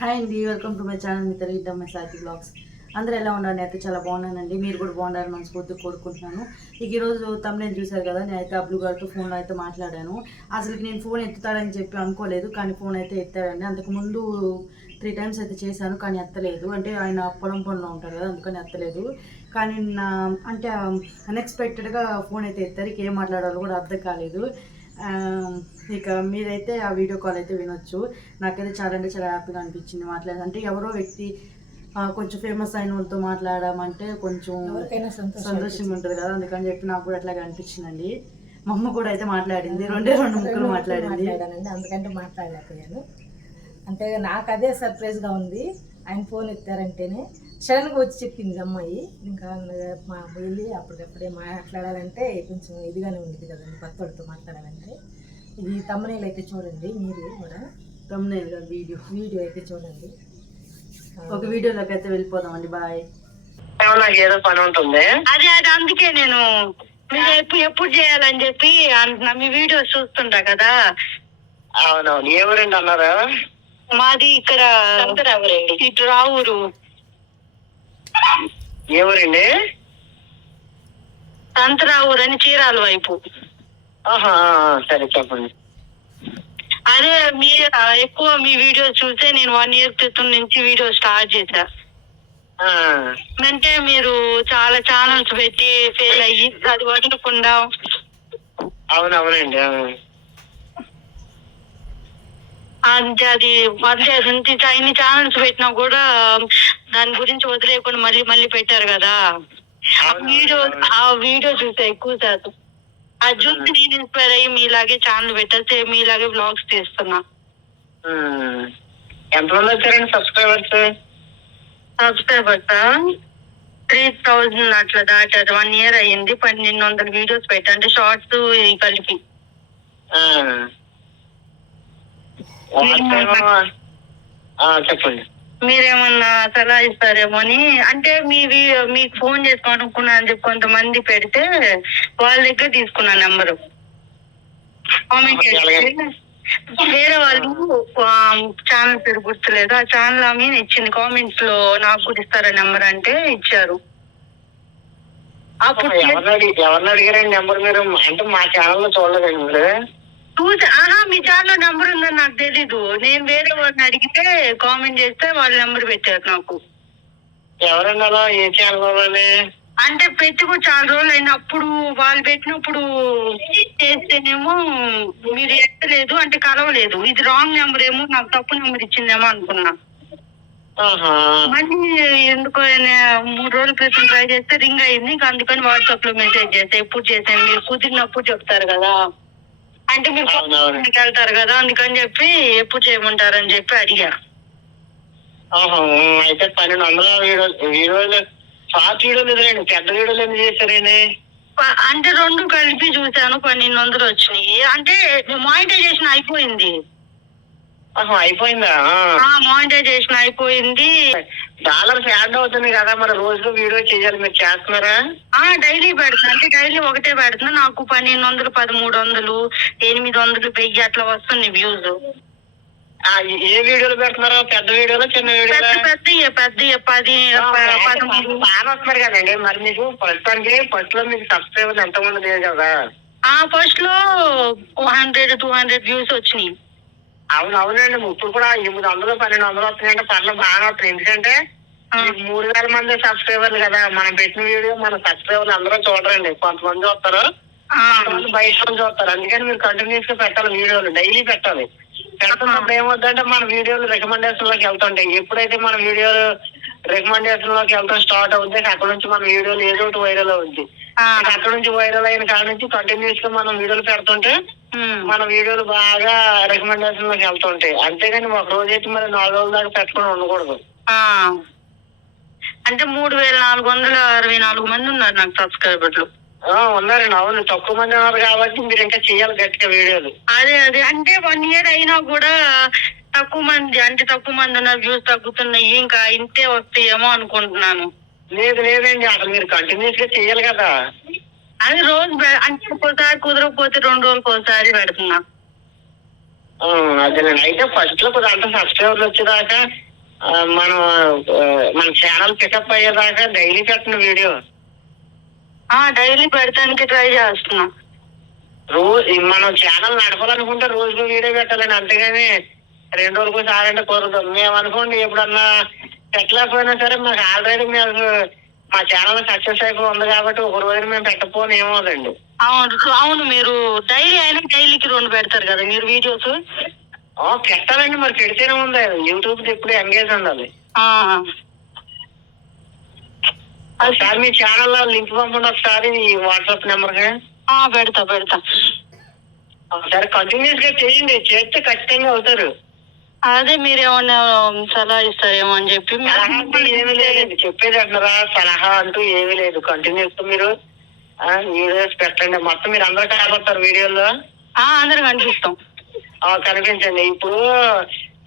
Hi అండి welcome to my channel మీ Telugu my సాతి blogs అందరూ ఎలా ఉన్నారు? అయితే చాలా బాగున్నానండి. మీరు కూడా బాగుండాలని మనస్ఫూర్తిగా కోరుకుంటున్నాను. ఇక ఈరోజు తమ్ముడు చూశారు కదా నేనైతే అబ్లు గారితో ఫోన్లో అయితే మాట్లాడాను. అసలు నేను ఫోన్ ఎత్తుతాడని చెప్పి అనుకోలేదు కానీ ఫోన్ అయితే ఎత్తాడండి. అంతకుముందు త్రీ టైమ్స్ అయితే చేశాను కానీ ఎత్తలేదు. అంటే ఆయన పొలం పనిలో ఉంటారు కదా అందుకని ఎత్తలేదు. కానీ నా అంటే అన్ఎక్స్పెక్టెడ్గా ఫోన్ అయితే ఎత్తారు. ఇక ఏం మాట్లాడాలో కూడా అర్థం కాలేదు. ఇక మీరైతే ఆ వీడియో కాల్ అయితే వినొచ్చు. నాకైతే చాలా అంటే చాలా హ్యాపీగా అనిపించింది మాట్లాడి అంటే ఎవరో వ్యక్తి కొంచెం ఫేమస్ అయిన వాళ్ళతో మాట్లాడమంటే కొంచెం సంతోషంగా ఉంటుంది కదా? అందుకని చెప్పి నాకు కూడా అట్లాగే అనిపించిందండి. మా అమ్మ కూడా అయితే మాట్లాడింది రెండే రెండు ముక్కలు మాట్లాడింది. అందుకంటే మాట్లాడలేకపోయాను. అంటే నాకు అదే సర్ప్రైజ్గా ఉంది. ఆయన ఫోన్ ఎత్తారంటేనే సడన్గా వచ్చి చెప్పింది అమ్మాయి. ఇంకా మా వెళ్ళి అప్పటికప్పుడే మాట్లాడాలంటే కొంచెం ఇదిగానే ఉంది కదండి కొత్తవాడితో మాట్లాడాలంటే. ఇది తమ్మనేలు అయితే చూడండి మీరు కూడా. తమ్మునేల్ కదా వీడియో. వీడియో అయితే చూడండి. ఒక వీడియోలోకి అయితే వెళ్ళిపోదామండి బాయ్. నాకు ఏదో పని ఉంటుంది? అదే అది అందుకే నేను మీరు ఎప్పుడు ఎప్పుడు చేయాలని చెప్పి అంటున్నా. మీ వీడియోస్ చూస్తుంటా కదా. అవునవును. ఏ ఊరండి అన్నారు? మాది ఇక్కడ ఇటు రావురు. ఏ ఊరండి అని చీరాల వైపు. ఆహా సరే చెప్పండి. అదే మీ ఎక్కువ మీ వీడియోస్ చూస్తే నేను వన్ ఇయర్ క్రితం నుంచి వీడియో స్టార్ట్ చేశా. అంటే మీరు చాలా ఛానల్స్ పెట్టి ఫెయిల్ అయ్యి అది వదలకుండా అవునవునండి అవును. అంటే అది అంటే ఇంత ఇన్ని ఛానల్స్ పెట్టినా కూడా దాని గురించి వదిలేయకుండా మళ్ళీ మళ్ళీ పెట్టారు కదా. ఆ వీడియో ఆ వీడియో చూసా ఎక్కువ శాతం. అది చూసి నేను ఇన్స్పైర్ అయ్యి మీలాగే ఛానల్ పెట్టేస్తే మీలాగే బ్లాగ్స్ తీస్తున్నా. ఎంతమంది వచ్చారండి సబ్స్క్రైబర్స్ సబ్స్క్రైబర్స్ త్రీ థౌజండ్ అట్లా దాటారు. వన్ ఇయర్ అయ్యింది. పన్నెండు వందల వీడియోస్ పెట్టా. అంటే షార్ట్స్ కలిపి. ఆ. ఆ, చెప్పండి. మీరేమన్నా సలహా ఇస్తారేమో అని. అంటే మీ మీకు ఫోన్ చేసుకొని అనుకున్నా అని చెప్పి కొంతమంది పెడితే వాళ్ళ దగ్గర తీసుకున్నా నెంబరు. కామెంట్ చేస్తే వేరే వాళ్ళు ఛానల్ పేరు గుర్తులేదు. ఆ ఛానల్ ఆమె ఇచ్చింది. కామెంట్స్లో నాకు కూడా ఇస్తారా నెంబర్ అంటే ఇచ్చారు. అప్పుడు ఎవరిని అడిగి ఎవరిని అడిగారండి నెంబర్ మీరు? అంటే మా ఛానల్లో చూడలేదండి మీరు. చూసా ఆహా మీ ఛానల్ నెంబర్ ఉందని నాకు తెలీదు. నేను వేరే వాళ్ళని అడిగితే కామెంట్ చేస్తే వాళ్ళ నెంబర్ పెట్టారు నాకు. ఎవరండి అలా ఏ ఛానల్ అంటే పెట్టి కూడా చాలా రోజులు అయిన అప్పుడు వాళ్ళు పెట్టినప్పుడు చేస్తేనేమో మీరు ఎక్కలేదు అంటే కలవలేదు. ఇది రాంగ్ నెంబర్ ఏమో నాకు తప్పు నెంబర్ ఇచ్చిందేమో అనుకున్నా. మళ్ళీ ఎందుకో మూడు రోజుల క్రితం ట్రై చేస్తే రింగ్ అయింది. ఇంకా అందుకని వాట్సాప్లో మెసేజ్ చేస్తే ఎప్పుడు చేసాను మీరు కుదిరినప్పుడు చెప్తారు కదా. అంటే మీరు వెళ్తారు కదా అందుకని చెప్పి ఎప్పుడు చేయమంటారని చెప్పి అడిగా. అయితే పన్నెండు వందల వీడియో వీడియోలు షార్ట్ వీడియోలు ఎదురండి పెద్ద వీడియోలు ఎందుకు చేశారండి అంటే రెండు కలిపి చూశాను పన్నెండు వందలు వచ్చినాయి. అంటే మానిటైజేషన్ అయిపోయింది. అయిపోయిందా? ఆ. మానిటైజేషన్ అయిపోయింది. డాలర్స్ యాడ్ అవుతుంది కదా మరి రోజు వీడియో చేయాలి మీరు చేస్తున్నారా? ఆ డైలీ పెడుతున్నా అంటే డైలీ ఒకటే పెడుతున్నా. నాకు పన్నెండు వందలు పదమూడు వందలు ఎనిమిది వందలు వెయ్యి అట్లా వస్తుంది వ్యూస్ ఆ, ఏ వీడియోలు పెడుతున్నారా? పెద్ద వీడియోలు చిన్న వీడియోలు? పెద్ద పెద్ద పది బాగా వస్తున్నారు కదండి. మరి మీకు ప్రస్తుతానికి ఫస్ట్లో మీకు సబ్స్క్రైబర్ ఎంతమంది లేదు కదా? ఆ ఫస్ట్లో హండ్రెడ్ టూ హండ్రెడ్ వ్యూస్ వచ్చినాయి. అవును అవునండి. ఇప్పుడు కూడా ఎనిమిది వందలు పన్నెండు వందలు వస్తున్నాయంటే పర్లేదు బాగా వస్తుంది ఎందుకంటే మూడు వేల మంది సబ్స్క్రైబర్లు కదా మనం పెట్టిన వీడియో మన సబ్స్క్రైబర్లు అందరూ చూడరండి. కొంతమంది వస్తారు కొంతమంది బయట నుంచి చూస్తారు. అందుకని మీరు కంటిన్యూస్గా పెట్టాలి వీడియోలు డైలీ పెట్టాలి. పెడుతున్నప్పుడు ఏమవుతుందంటే మన వీడియోలు రికమెండేషన్లోకి వెళ్తుంటాయి. ఎప్పుడైతే మన వీడియోలు రికమెండేషన్లోకి వెళ్తాం స్టార్ట్ అవుతుంది అక్కడ నుంచి మన వీడియోలు ఏదో ఒకటి వైరల్ అవుద్ది. ఇక అక్కడ నుంచి వైరల్ అయిన కాడ నుంచి కంటిన్యూస్గా మనం వీడియోలు పెడుతుంటే. మన వీడియోలు బాగా రికమెండేషన్లోకి వెళ్తుంటాయి. అంతేగాని ఒక రోజు అయితే మరి నాలుగు రోజుల దాకా పెట్టుకుని ఉండకూడదు. ఆ. అంటే మూడు వేల నాలుగు వందల అరవై నాలుగు మంది ఉన్నారు నాకు సబ్స్క్రైబర్లు ఆ, ఉన్నారండి అవును తక్కువ మంది ఉన్నారు కాబట్టి మీరు ఇంకా చేయాలి గట్టిగా వీడియోలు. అదే అదే. అంటే వన్ ఇయర్ అయినా కూడా తక్కువ మంది అంటే తక్కువ మంది ఉన్న వ్యూస్ తగ్గుతున్నాయి ఇంకా ఇంతే వస్తాయేమో అనుకుంటున్నాను. లేదు లేదండి. అసలు మీరు కంటిన్యూస్గా చేయాలి కదా. అది రోజు అంటే ఒక్కోసారి కుదరకపోతే రెండు రోజులకు ఒకసారి పెడుతున్నా. ఆ, అదేనండి. అయితే ఫస్ట్లో కొద్దిగా అంత సబ్స్క్రైబర్లు వచ్చేదాకా ఆ, మనం ఆ, మన ఛానల్ పికప్ అయ్యేదాకా డైలీ పెట్టండి వీడియో ఆ డైలీ పెడతానికి ట్రై చేస్తున్నా. రోజు మనం ఛానల్ నడపాలనుకుంటే రోజుకు వీడియో పెట్టాలండి. అంతేగాని రెండు రోజులకు సాగంటే కుదరదు. మేము అనుకోండి ఎప్పుడన్నా పెట్టలేకపోయినా సరే మాకు ఆల్రెడీ మేము మా ఛానల్ సక్సెస్ అయిపోయి ఉంది కాబట్టి ఒక రోజు మేము పెట్టకపోని ఏమవుదండి అవును అవును మీరు డైలీ అయినా డైలీకి రెండు పెడతారు కదా మీరు వీడియోస్? పెట్టాలండి మరి పెడితేనే ఉంది. యూట్యూబ్ ఎప్పుడు ఎంగేజ్ ఉండాలి. ఒకసారి మీ ఛానల్ లింక్ పంపండి ఒకసారి వాట్సాప్ నెంబర్ పెడతా పెడతా. ఒకసారి కంటిన్యూస్గా చేయండి. చేస్తే ఖచ్చితంగా అవుతారు. అదే మీరేమన్నా సలహా ఇస్తారేమో అని చెప్పి సలహా అంటూ ఏమీ లేదండి. చెప్పేది అంటారా సలహా అంటూ ఏమీ లేదు. కంటిన్యూస్ మీరు వీడియోస్ పెట్టండి. మొత్తం మీరు అందరూ కనపడతారు వీడియోలో? ఆ, అందరు కనిపిస్తాం. ఆ, కనిపించండి. ఇప్పుడు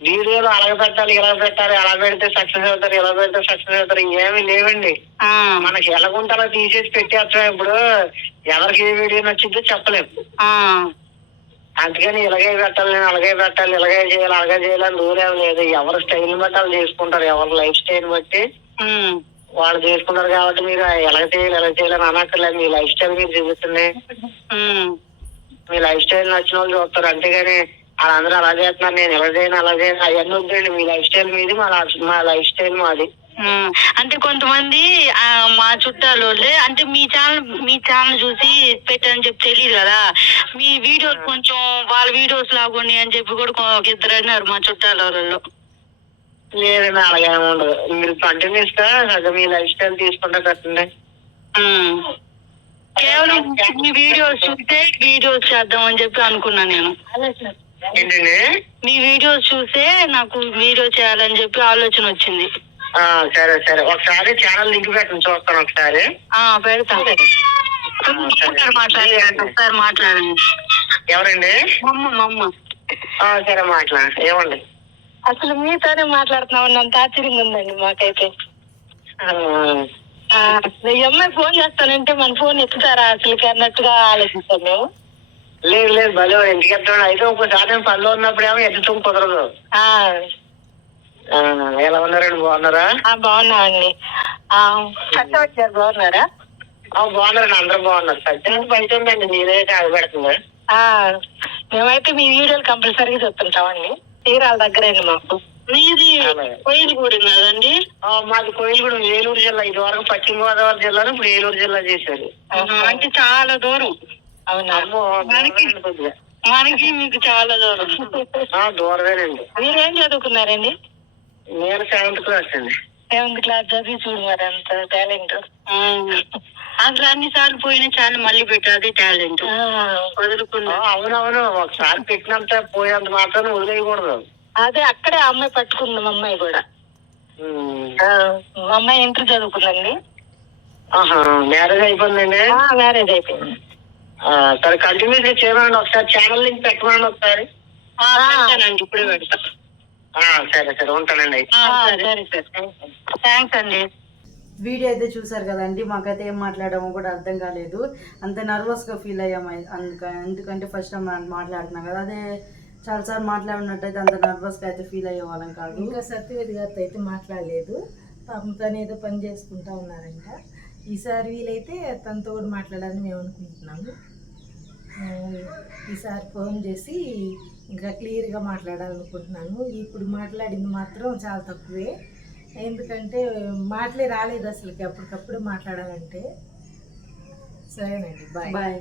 వీడియోలు అలాగ పెట్టాలి ఇలా పెట్టాలి అలా పెడితే సక్సెస్ అవుతారు ఇలా పెడితే సక్సెస్ అవుతారు ఏమీ లేవండి. మనకి ఎలాగుంటే అలా తీసేసి పెట్టేస్తాం. ఇప్పుడు ఎవరికి ఏ వీడియో నచ్చిందో చెప్పలేము అందుకని ఇలాగే పెట్టాలి నేను అలాగే పెట్టాలి ఇలాగే చేయాలి అలాగే చేయాలని రూల్ ఏం లేదు. ఎవరి స్టైల్ బట్టి వాళ్ళు చేసుకుంటారు. ఎవరి లైఫ్ స్టైల్ బట్టి వాళ్ళు చేసుకుంటారు కాబట్టి మీరు ఎలా చేయాలి ఎలా చేయాలని అనక్కర్లేదు. మీ లైఫ్ స్టైల్ మీరు చూపిస్తుంది. మీ లైఫ్ స్టైల్ నచ్చిన వాళ్ళు చూస్తారు. అంతేగాని వాళ్ళందరూ అలా చేస్తున్నారు నేను ఎలా చేయను అలా చేయను అవన్నీ వద్దండి మీ లైఫ్ స్టైల్ మీది మా లైఫ్ స్టైల్ మాది. అంటే కొంతమంది మా చుట్టాలు అంటే మీ ఛానల్ మీ ఛానల్ చూసి పెట్టని చెప్పి తెలియదు కదా. మీ వీడియోస్ కొంచెం వాళ్ళ వీడియోస్ లాగుండి అని చెప్పి కూడా ఇద్దరు అన్నారు మా చుట్టాల వాళ్ళలో లేదండి అలాగే ఉండదు. మీరు కంటిన్యూస్గా మీ లైఫ్ స్టైల్ తీసుకుంటా పెట్టండి ఉమ్. కేవలం మీ వీడియోస్ చూస్తే వీడియోస్ చేద్దాం అని చెప్పి అనుకున్నా నేను. ఏంటండి? మీ వీడియోస్ చూసే నాకు వీడియో చేయాలని చెప్పి ఆలోచన వచ్చింది. సరే సరే. ఒకసారి ఛానల్ లింక్ పెట్టండి చూస్తాను ఒకసారి. ఒకసారి మాట్లాడండి. ఎవరండి? మమ్మ మమ్మ. ఆ, సరే మాట్లాడండి ఏమండి? అసలు మీతోనే మాట్లాడుతున్నామని అంత ఆశ్చర్యంగా ఉందండి మాకైతే. ఈ అమ్మాయి ఫోన్ చేస్తానంటే మన ఫోన్ ఎత్తుతారా అసలుకి అన్నట్టుగా ఆలోచిస్తాం మేము లేదు లేదు భలే ఇంటికి ఎత్తాడు అయితే ఒక్కసారి నేను పనిలో ఉన్నప్పుడు ఏమో ఎత్తుతం కుదరదు. ఎలా ఉన్నారండి? బాగున్నారా? ఆ, బాగున్నామండి ఆ, కట్ట వచ్చారు. బాగున్నారా? ఆ, బాగున్నారండి. అందరూ బాగున్నారు. సత్యానికి బయట ఉందండి మీరే ఆ, మేమైతే మీ వీడియోలు కంపల్సరీగా చెప్తుంటామండి తీరాల దగ్గరండి మాకు. మీది కోయిలగూడెం కదండి ఆ, మాది కోయిలగూడెం. ఏలూరు జిల్లా. ఇది వరకు పశ్చిమ గోదావరి జిల్లాను ఇప్పుడు ఏలూరు జిల్లా చేశారు. అంటే చాలా దూరం. అవునా? కొద్దిగా. మనకి మీకు చాలా దూరం. ఆ, దూరమేనండి. మీరేం చదువుకున్నారండి? నేను సెవెంత్ క్లాస్ అండి. సెవెంత్ క్లాస్ చదివి చూడు మరి అంత టాలెంట్ అసలు అన్ని సార్లు పోయినా చాలా మళ్ళీ పెట్టాది టాలెంట్ ఆ, వదులుకున్నా. అవునవును ఒకసారి పెట్టినంత పోయేంత మాత్రం వదిలేయకూడదు. అదే అక్కడే ఆ అమ్మాయి పట్టుకుంది మా అమ్మాయి కూడా. మా అమ్మాయి ఇంటర్ చదువుకుందండి. మ్యారేజ్ అయిపోయిందండి? మ్యారేజ్ అయిపోయింది. ఆ, సరే కంటిన్యూస్గా చేయమనండి ఒకసారి ఛానల్ లింక్ పెట్టమనండి ఒకసారి. ఇప్పుడే పెడతా. ఆ, సరే సరే ఉంటానండి. అయితే సరే సరే. థ్యాంక్స్ అండి. వీడియో అయితే చూసారు కదండి మాకైతే ఏం మాట్లాడామో కూడా అర్థం కాలేదు. అంత నర్వస్గా ఫీల్ అయ్యాము అందుక ఎందుకంటే ఫస్ట్ టైం మాట్లాడుతున్నాం కదా అదే చాలాసార్లు మాట్లాడినట్టయితే అంత నర్వస్గా అయితే ఫీల్ అయ్యే వాళ్ళం కాదు. ఇంకా సత్యవతి గారితో అయితే మాట్లాడలేదు. పాపం తను ఏదో పని చేసుకుంటా ఉన్నారంట. ఈసారి వీలైతే తనతో కూడా మాట్లాడాలని మేము అనుకుంటున్నాము. ఈసారి ఫోన్ చేసి ఇంకా క్లియర్గా మాట్లాడాలనుకుంటున్నాను. ఇప్పుడు మాట్లాడింది మాత్రం చాలా తక్కువే. ఎందుకంటే మాటలే రాలేదు అసలుకి అప్పటికప్పుడు మాట్లాడాలంటే. సరేనండి బాయ్. బాయ్.